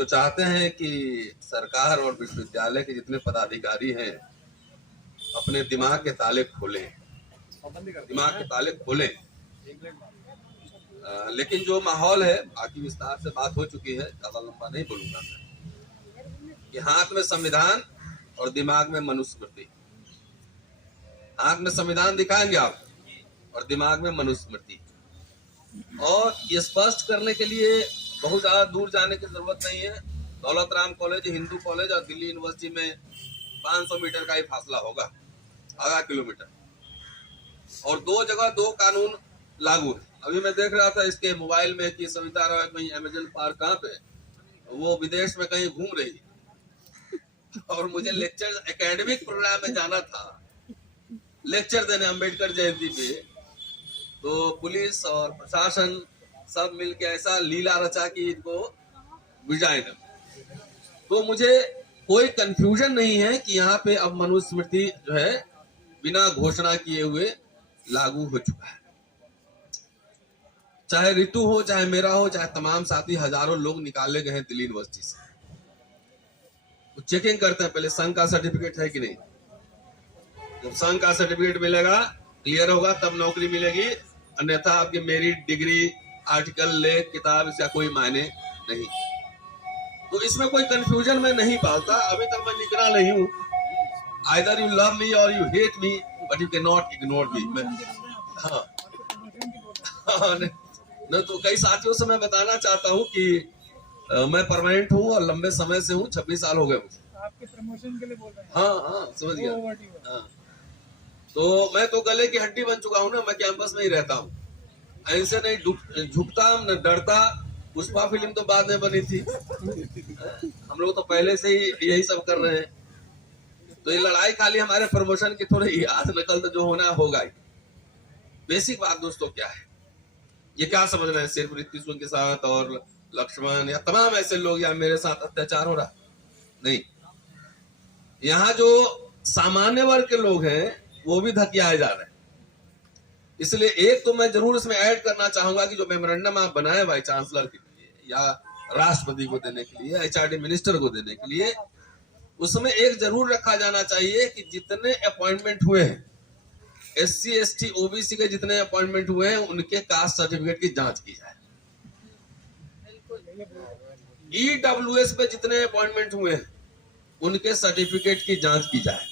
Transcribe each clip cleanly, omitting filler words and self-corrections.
तो चाहते हैं कि सरकार और विश्वविद्यालय के जितने पदाधिकारी हैं अपने दिमाग के ताले खोलें, दिमाग के ताले खोलें। लेकिन जो माहौल है, बाकी विस्तार से बात हो चुकी है, ज्यादा लंबा नहीं बोलूंगा मैं, कि हाथ में संविधान और दिमाग में मनुस्मृति। हाथ में संविधान दिखाएंगे आप और दिमाग में मनुस्मृति। और ये स्पष्ट करने के लिए बहुत ज्यादा दूर जाने की जरूरत नहीं है। दौलत राम कॉलेज, हिंदू कॉलेज और दिल्ली यूनिवर्सिटी में 500 मीटर का ही फासला होगा, आधा किलोमीटर, और दो जगह दो कानून लागू है। अभी मैं देख रहा था इसके मोबाइल में कि सविता रॉय कहीं अमेजन पार्क कहाँ पे, वो विदेश में कहीं घूम रही और मुझे लेक्चर एकेडमिक प्रोग्राम में जाना था, लेक्चर देने अम्बेडकर जयंती पे। तो पुलिस और प्रशासन सब मिलके ऐसा लीला रचा कि इनको विजाए न। तो मुझे कोई कंफ्यूजन नहीं है कि यहाँ पे अब मनुस्मृति जो है बिना घोषणा किए हुए लागू हो चुका है। चाहे ऋतु हो, चाहे मेरा हो, चाहे तमाम साथी, हजारों लोग निकाले गए हैं दिल्ली यूनिवर्सिटी से। तो चेकिंग करते हैं पहले संघ का सर्टिफिकेट है कि नहीं। जब संघ का सर्टिफिकेट मिलेगा, क्लियर होगा, तब नौकरी मिलेगी, अन्यथा आपकी मेरिट, डिग्री, आर्टिकल, लेख, किताब, इसका कोई मायने नहीं। तो इसमें कोई कंफ्यूजन मैं नहीं पालता। अभी तक मैं निकला नहीं हूँ। आइदर यू लव मी और you hate me, but you can not ignore me. हाँ, न तो कई साथियों से मैं बताना चाहता हूँ कि मैं परमानेंट हूँ और लंबे समय से हूँ, 26 साल हो गए मुझे। आपके प्रमोशन के लिए बोल रहे हैं। हाँ, समझ गया। हाँ, तो मैं तो गले की हड्डी बन चुका हूँ ना, मैं कैंपस में ही रहता हूँ, ऐसे नहीं झुकता न डरता। पुष्पा फिल्म तो बाद में बनी थी, हम लोग तो पहले से ही यही सब कर रहे हैं। तो ये लड़ाई खाली हमारे प्रमोशन की थोड़ी याद नकल, तो जो होना होगा ही। बेसिक बात दोस्तों क्या है, ये क्या समझ रहे हैं सिर्फ ऋतिक के साथ और लक्ष्मण या तमाम ऐसे लोग या मेरे साथ अत्याचार हो रहा? नहीं, यहाँ जो सामान्य वर्ग के लोग हैं वो भी धकियाए जा रहे हैं। इसलिए एक तो मैं जरूर इसमें ऐड करना चाहूंगा कि जो मेमोरेंडम आप बनाए वाइस चांसलर के लिए या राष्ट्रपति को देने के लिए, एचआरडी मिनिस्टर को देने के लिए, उसमें एक जरूर रखा जाना चाहिए कि जितने अपॉइंटमेंट हुए हैं, SC ST OBC के जितने अपॉइंटमेंट हुए हैं, उनके कास्ट सर्टिफिकेट की जांच की जाए। EWS पे जितने अपॉइंटमेंट हुए हैं, उनके सर्टिफिकेट की जांच की जाए।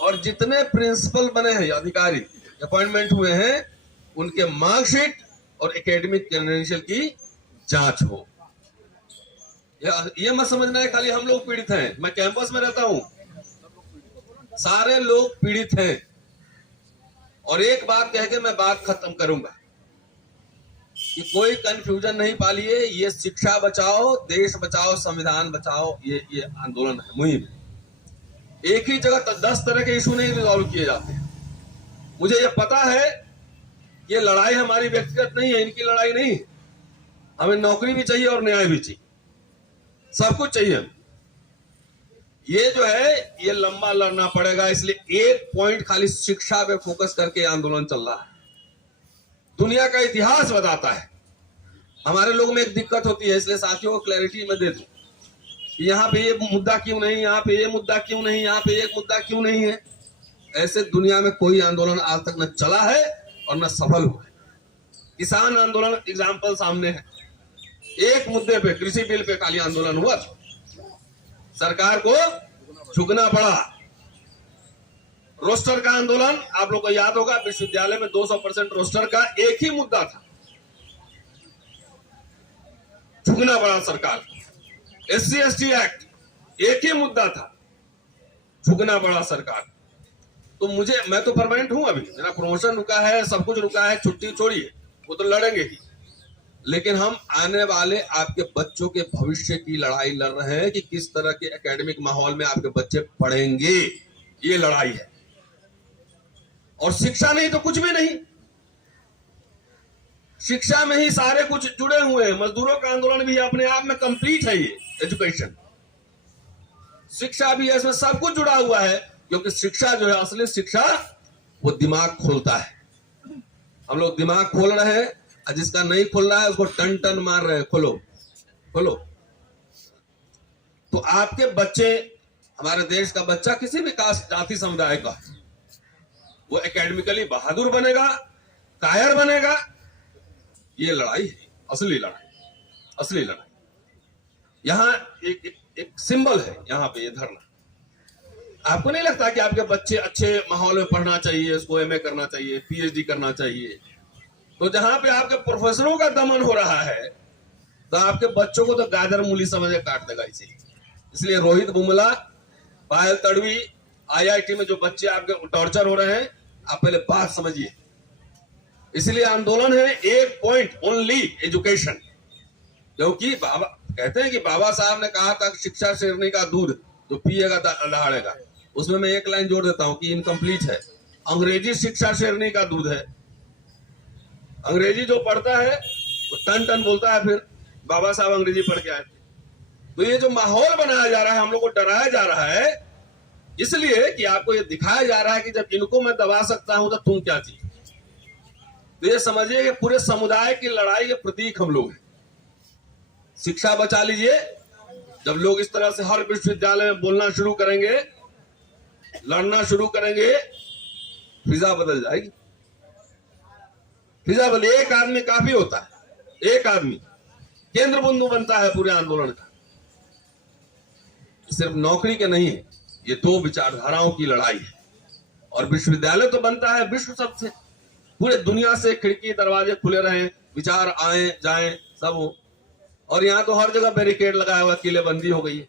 और जितने प्रिंसिपल बने हैं, अधिकारी अपॉइंटमेंट हुए हैं, उनके मार्कशीट और एकेडमिक क्रेडेंशियल की जांच हो। ये मत समझना है खाली हम लोग पीड़ित हैं। मैं कैंपस में रहता हूं, सारे लोग पीड़ित हैं। और एक बात कह के मैं बात खत्म करूंगा कि कोई कंफ्यूजन नहीं पालिए। ये शिक्षा बचाओ, देश बचाओ, संविधान बचाओ, ये आंदोलन है, मुहिम है। एक ही जगह 10 तरह के इशू नहीं रिजॉल्व किए जाते हैं। मुझे ये पता है ये लड़ाई हमारी व्यक्तिगत नहीं है, इनकी लड़ाई नहीं। हमें नौकरी भी चाहिए और न्याय भी चाहिए, सब कुछ चाहिए। ये जो है ये लंबा लड़ना पड़ेगा। इसलिए एक पॉइंट खाली शिक्षा पे फोकस करके आंदोलन चल रहा है। दुनिया का इतिहास बताता है। हमारे लोगों में एक दिक्कत होती है, इसलिए साथियों को क्लैरिटी में दे दूं कि यहाँ पे ये मुद्दा क्यों नहीं, यहाँ पे ये मुद्दा क्यों नहीं, यहाँ पे एक मुद्दा क्यों नहीं है। ऐसे दुनिया में कोई आंदोलन आज तक न चला है और न सफल हुआ है। किसान आंदोलन एग्जाम्पल सामने है। एक मुद्दे पे, कृषि बिल पे खाली आंदोलन हुआ, सरकार को झुकना पड़ा। रोस्टर का आंदोलन आप लोग को याद होगा, विश्वविद्यालय में 200% रोस्टर का एक ही मुद्दा था, झुकना पड़ा सरकार। SC ST एक्ट एक ही मुद्दा था, झुकना पड़ा सरकार। तो मैं तो परमानेंट हूं, अभी मेरा प्रमोशन रुका है, सब कुछ रुका है, छुट्टी छोड़िए, वो तो लड़ेंगे ही। लेकिन हम आने वाले आपके बच्चों के भविष्य की लड़ाई लड़ रहे हैं कि किस तरह के एकेडमिक माहौल में आपके बच्चे पढ़ेंगे। ये लड़ाई है। और शिक्षा नहीं तो कुछ भी नहीं। शिक्षा में ही सारे कुछ जुड़े हुए हैं। मजदूरों का आंदोलन भी अपने आप में कंप्लीट है। ये एजुकेशन, शिक्षा भी है, इसमें सब कुछ जुड़ा हुआ है। क्योंकि शिक्षा जो है, असली शिक्षा, वो दिमाग खोलता है। हम लोग दिमाग खोल रहे हैं, और जिसका नहीं खोल रहा है उसको टन टन मार रहे हैं, खोलो खोलो। तो आपके बच्चे, हमारे देश का बच्चा किसी भी कास्ट जाति समुदाय का, वो एकेडमिकली बहादुर बनेगा, कायर बनेगा। ये लड़ाई है, असली लड़ाई, असली लड़ाई। यहाँ एक सिंबल है, यहाँ पे ये धरना। आपको नहीं लगता कि आपके बच्चे अच्छे माहौल में पढ़ना चाहिए, उसको एमए करना चाहिए, पीएचडी करना चाहिए? तो जहां पे आपके प्रोफेसरों का दमन हो रहा है, तो आपके बच्चों को तो गाजर मूली समझ के काट देगा। इसलिए रोहित बुमला, पायल तड़वी, आईआईटी में जो बच्चे आपके टॉर्चर हो रहे हैं, आप पहले बात समझिए। इसलिए आंदोलन है एक पॉइंट ओनली, एजुकेशन। क्योंकि बाबा कहते हैं कि बाबा साहब ने कहा था शिक्षा शेरनी का दूध, जो पिएगा दहाड़ेगा। उसमें मैं एक लाइन जोड़ देता हूं कि इनकम्प्लीट है। अंग्रेजी शिक्षा शेरनी का दूध है। अंग्रेजी जो पढ़ता है वो टन टन बोलता है। फिर बाबा साहब अंग्रेजी पढ़ के आए। तो ये जो माहौल बनाया जा रहा है, हम लोग को डराया जा रहा है, इसलिए कि आपको ये दिखाया जा रहा है कि जब इनको मैं दबा सकता हूं तो तुम क्या चीज। तो ये समझिए कि पूरे समुदाय की लड़ाई के प्रतीक हम लोग हैं। शिक्षा बचा लीजिए। जब लोग इस तरह से हर विश्वविद्यालय में बोलना शुरू करेंगे, लड़ना शुरू करेंगे, फिजा बदल जाएगी। फिजा बदल, एक आदमी काफी होता है, एक आदमी केंद्र बिंदु बनता है पूरे आंदोलन का। सिर्फ नौकरी के नहीं है, ये दो विचारधाराओं की लड़ाई है। और विश्वविद्यालय तो बनता है विश्व सबसे, पूरे दुनिया से खिड़की दरवाजे खुले रहे, विचार आए जाएं सब हो। और यहाँ तो हर जगह बैरिकेड लगाया हुआ, किलेबंदी हो गई है।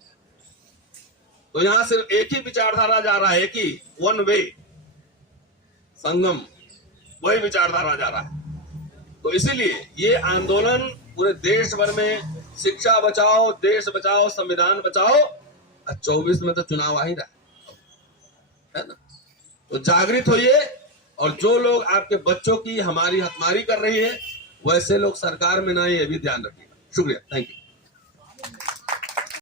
तो यहाँ सिर्फ एक ही विचारधारा जा रहा है, एक ही वन वे संगम, वही विचारधारा जा रहा है। तो इसीलिए ये आंदोलन पूरे देश भर में, शिक्षा बचाओ, देश बचाओ, संविधान बचाओ। 24 में तो चुनाव आ ही रहा है ना। तो जागृत होइए। और जो लोग आपके बच्चों की हमारी हकमारी कर रही है, वैसे लोग सरकार में ना, ये भी ध्यान रखिएगा। शुक्रिया, थैंक यू।